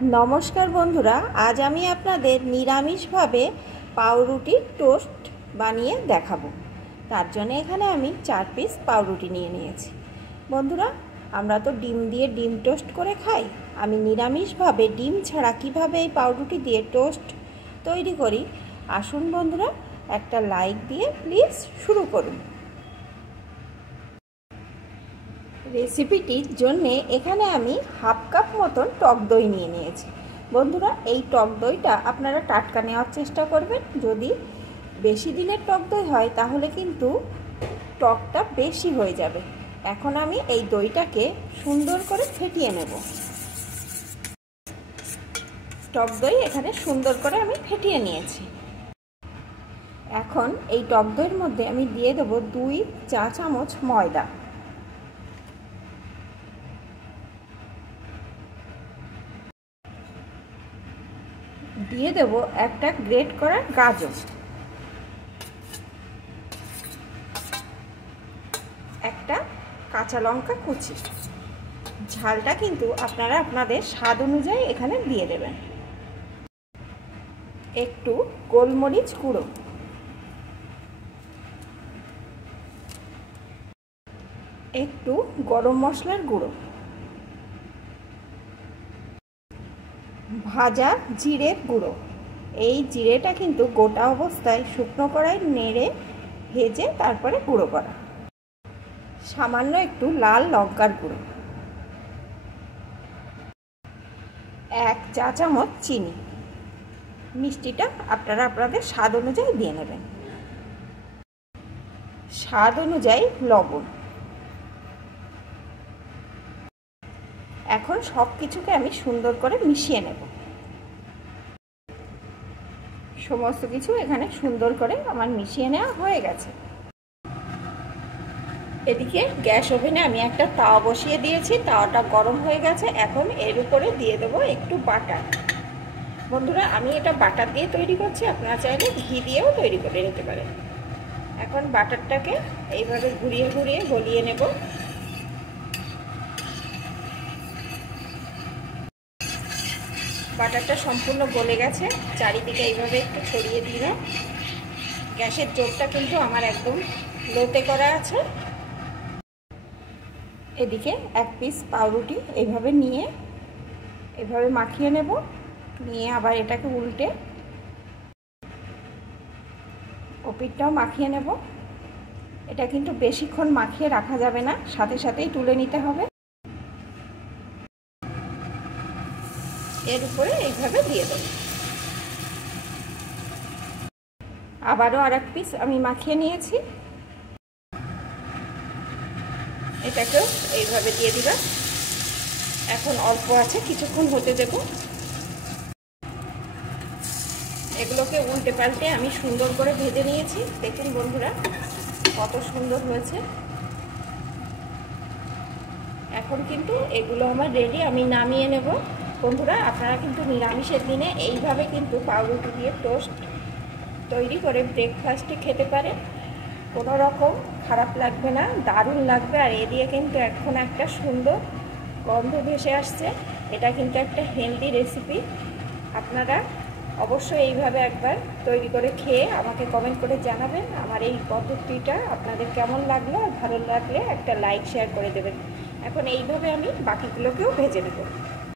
নমস্কার বন্ধুরা, আজ আমি আপনাদের নিরামিষভাবে পাউরুটির টোস্ট বানিয়ে দেখাবো। তার জন্য এখানে আমি 4 পিস পাউরুটি নিয়ে নিয়েছি। বন্ধুরা, আমরা তো ডিম দিয়ে ডিম টোস্ট করে খাই। আমি নিরামিষভাবে ডিম ছাড়া কিভাবে এই পাউরুটি দিয়ে টোস্ট তৈরি করি, আসুন বন্ধুরা একটা লাইক দিয়ে প্লিজ শুরু করুন। রেসিপিটির জন্যে এখানে আমি হাফ কাপ মতন টক দই নিয়ে নিয়েছি। বন্ধুরা, এই টক দইটা আপনারা টাটকা নেওয়ার চেষ্টা করবেন। যদি বেশি দিনের টক দই হয় তাহলে কিন্তু টকটা বেশি হয়ে যাবে। এখন আমি এই দইটাকে সুন্দর করে ফেটিয়ে নেব। টক দই এখানে সুন্দর করে আমি ফেটিয়ে নিয়েছি। এখন এই টক দইয়ের মধ্যে আমি দিয়ে দেবো 2 চা চামচ ময়দা। দিয়ে দেব একটা গ্রেট করা গাজর, একটা কাঁচা লঙ্কা কুচি। ঝালটা কিন্তু আপনারা আপনাদের স্বাদ অনুযায়ী এখানে দিয়ে দেবেন। একটু গোলমরিচ গুঁড়ো, একটু গরম মশলার গুঁড়ো, ভাজা জিরের গুঁড়ো। এই জিরেটা কিন্তু গোটা অবস্থায় শুকনো কড়াই নেড়ে ভেজে তারপরে গুঁড়ো করা। সামান্য একটু লাল লঙ্কার গুঁড়ো, 1 চা চামচ চিনি। মিষ্টিটা আপনারা আপনাদের স্বাদ অনুযায়ী দিয়ে নেবেন। স্বাদ অনুযায়ী লবণ। এখন সব কিছুকে আমি সুন্দর করে মিশিয়ে নেব। সমস্ত কিছু এখানে সুন্দর করে আমার মিশিয়ে নেওয়া হয়ে গেছে। এদিকে গ্যাস ওভেনে আমি একটা তাওয়া বসিয়ে দিয়েছি। তাওয়াটা গরম হয়ে গেছে। এখন এর উপরে দিয়ে দেবো একটু বাটার। বন্ধুরা, আমি এটা বাটার দিয়ে তৈরি করছি, আপনারা চাইলে ঘি দিয়েও তৈরি করে নিতে পারেন। এখন বাটারটাকে এইভাবে ঘুরিয়ে ঘুরিয়ে গলিয়ে নেব। বাটারটা সম্পূর্ণ গলে গেছে। চারিদিকে এইভাবে একটু ছড়িয়ে দিলাম। গ্যাসের জোরটা কিন্তু আমার একদম লোতে করা আছে। এদিকে 1 পিস পাউরুটি এইভাবে নিয়ে এভাবে মাখিয়ে নেব। নিয়ে আবার এটাকে উল্টে ওপিঠটাও মাখিয়ে নেব। এটা কিন্তু বেশিক্ষণ মাখিয়ে রাখা যাবে না, সাথে সাথেই তুলে নিতে হবে। এর উপরে এইভাবে দিয়ে দেব। আবারও আর 1 পিস আমি মাখিয়ে নিয়েছি। এটাকেও এইভাবে দিয়ে দিলাম। এখন অল্প আছে, কিছুক্ষণ হতে দেব। এগুলোকে উল্টে পাল্টে আমি সুন্দর করে ভেজে নিয়েছি। দেখুন বন্ধুরা কত সুন্দর হয়েছে। এখন কিন্তু এগুলো আমার রেডি, আমি নামিয়ে নেব। বন্ধুরা, আপনারা কিন্তু নিরামিষের দিনে এইভাবে কিন্তু পাউরুটি দিয়ে টোস্ট তৈরি করে ব্রেকফাস্টে খেতে পারেন। কোনো রকম খারাপ লাগবে না, দারুণ লাগবে। আর এ দিয়ে কিন্তু এখন একটা সুন্দর গন্ধ ভেসে আসছে। এটা কিন্তু একটা হেলদি রেসিপি। আপনারা অবশ্যই এইভাবে একবার তৈরি করে খেয়ে আমাকে কমেন্ট করে জানাবেন আমার এই পদ্ধতিটা আপনাদের কেমন লাগলো। আর ভালো লাগলে একটা লাইক শেয়ার করে দেবেন। এখন এইভাবে আমি বাকিগুলোকেও ভেজে নেব।